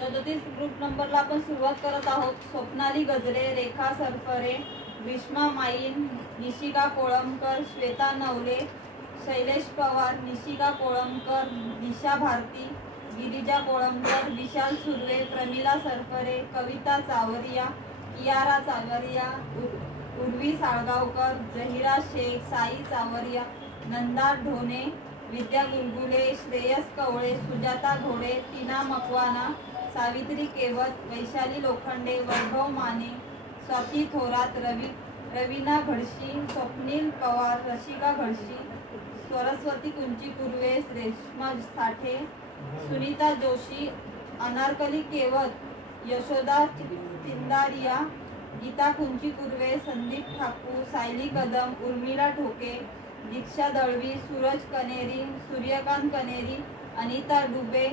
37 group नंबरला आपण सुरुवात करत आहोत. स्वप्नाली गजरे, रेखा सरफरे, ग्रीष्मा माईन, निशिका कोळंबकर, श्वेता नवले, शैलेश पवार, निशिका कोळंबकर, दिशा भारती, गिरिजा कोळंबकर, विशाल सुर्वे, प्रमिला सरफरे, कविता चावरिया, कियारा चावरिया, उर्वी साळगावकर, जहिरा शेख, साई चावरिया, नंदा ढोणे, विद्या गुलगुले, श्रेयस कवळे, सुजाता घोडे, टीना मकवाना, सावित्री केवत, वैशाली लोखंडे, वैभव माने, स्वाती थोरात, रवीना घडशी, स्वप्नील पवार, रशिका घडशी, सरस्वती कुंची कुर्वे, रेश्मा साठे, सुनीता जोशी, अनारकली केवत, यशोदा चिंदारिया, गीता कुंची कुर्वे, संदीप ठाकूर, सायली कदम, उर्मिला ठोके, दीक्षा दळवी, सूरज कनेरी, सूर्यकांत कनेरी, अनिता डुबे,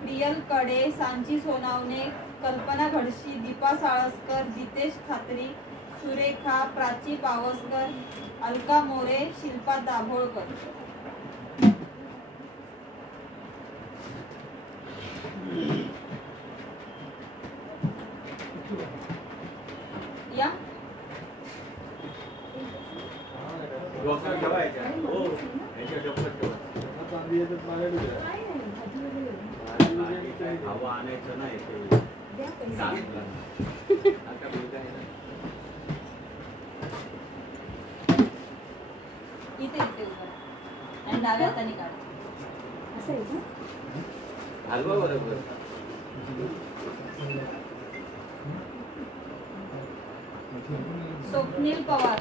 प्रियल कडे, सांची सोनावणे, कल्पना घडशी, दीपा साळसकर, जितेश खात्री, सुरेखा, प्राची पावसकर, अलका मोरे, शिल्पा दाभोळकर. या हवा आणायचं नाही इथे आणि डाव्या हाताने काढ. असं आहे का? हलवा बरोबर. स्वप्नील पवार,